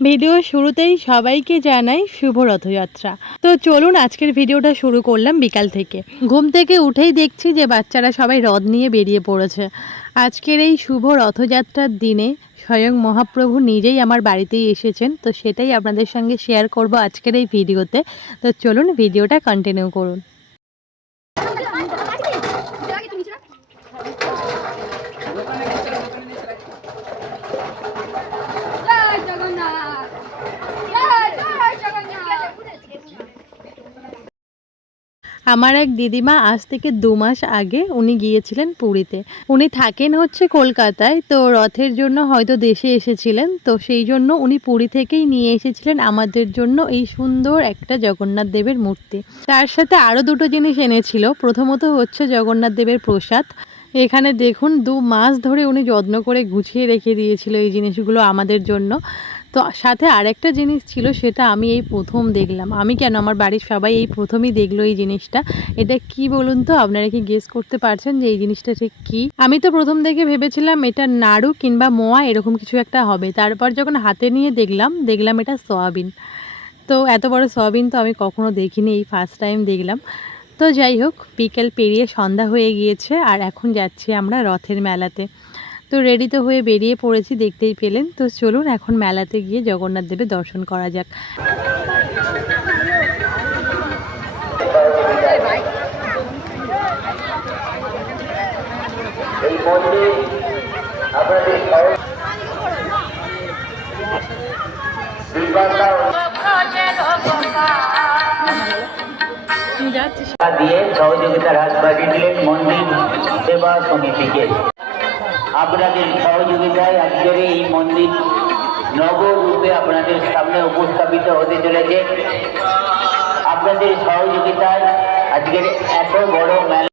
Video শুরুতেই সবাইকে জানাই শুভ রথযাত্রা। তো চলুন আজকের ভিডিওটা শুরু করলাম বিকাল থেকে। ঘুম থেকে উঠেই দেখছি যে বাচ্চারা সবাই রথ নিয়ে বেরিয়ে পড়েছে। আজকের এই শুভ রথযাত্রার দিনে স্বয়ং মহাপ্রভু নিজেই আমার বাড়িতেই এসেছেন, তো সেটাই আপনাদের সঙ্গে শেয়ার করব আজকের এই ভিডিওতে। তো চলুন ভিডিওটা কন্টিনিউ করুন জয় জগন্নাথ জয় জয় জগন্নাথ আমার এক দিদিমা আজ থেকে দু মাস আগে উনি গিয়েছিলেন পুরীতে। উনি থাকেন হচ্ছে কলকাতায়, তো রথের জন্য হয়তো দেশে এসেছিলেন, তো সেই জন্য উনি পুরী থেকেই নিয়ে এসেছিলেন আমাদের জন্য এই সুন্দর একটা জগন্নাথ দেবের মূর্তি। তার সাথে আরও দুটো জিনিস এনেছিল, প্রথমত হচ্ছে জগন্নাথ দেবের প্রসাদ। এখানে দেখুন, দু মাস ধরে উনি যত্ন করে গুছিয়ে রেখে দিয়েছিল এই জিনিসগুলো আমাদের জন্য। তো সাথে আরেকটা জিনিস ছিল সেটা আমি এই প্রথম দেখলাম। আমি কেন আমার বাড়ির সবাই এই প্রথমই দেখল এই জিনিসটা? এটা কি বলুন তো? আপনারা কি গেস করতে পারছেন যে এই জিনিসটা ঠিক কি? আমি তো প্রথম দেখে ভেবেছিলাম এটা নাড়ু কিংবা মোয়া এরকম কিছু একটা হবে। তারপর যখন হাতে নিয়ে দেখলাম দেখলাম এটা সয়াবিন। তো এত বড় সয়াবিন তো আমি কখনো দেখিনি, এই ফার্স্ট টাইম দেখলাম। তো যাই হোক, বিকেল পেরিয়ে সন্ধ্যা হয়ে গিয়েছে আর এখন যাচ্ছি আমরা রথের মেলাতে। তো রেডি তো হয়ে বেরিয়ে পড়েছি দেখতেই পেলেন। তো চলুন এখন মেলাতে গিয়ে জগন্নাথ দেবের দর্শন করা যাক। এই মন্দির আপনাদের দিয়ে সহযোগিতার হাত বাড়িয়ে দিলেন মন্দির সেবা সমিতিকে। আপনাদের সহযোগিতায় আজকের এই মন্দির নবরূপে আপনাদের সামনে উপস্থাপিত হতে চলেছে। আপনাদের সহযোগিতায় আজকের এত বড় মেলা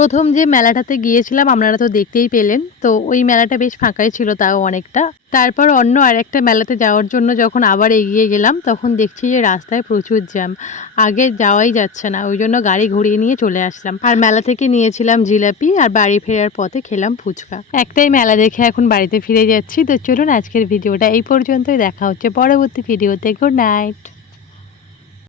প্রথম যে মেলাটাতে গিয়েছিলাম, আপনারা তো দেখতেই পেলেন। তো ওই মেলাটা বেশ ফাঁকাই ছিল তাও অনেকটা। তারপর অন্য আরেকটা মেলাতে যাওয়ার জন্য যখন আবার এগিয়ে গেলাম, তখন দেখছি যে রাস্তায় প্রচুর জ্যাম। আগে যাওয়াই যাচ্ছে না, ওই জন্য গাড়ি ঘুরিয়ে নিয়ে চলে আসলাম। আর মেলা থেকে নিয়েছিলাম জিলাপি আর বাড়ি ফেরার পথে খেলাম ফুচকা। একটাই মেলা দেখে এখন বাড়িতে ফিরে যাচ্ছি। তো চলুন আজকের ভিডিওটা এই পর্যন্তই। দেখা হচ্ছে পরবর্তী ভিডিওতে। Good night.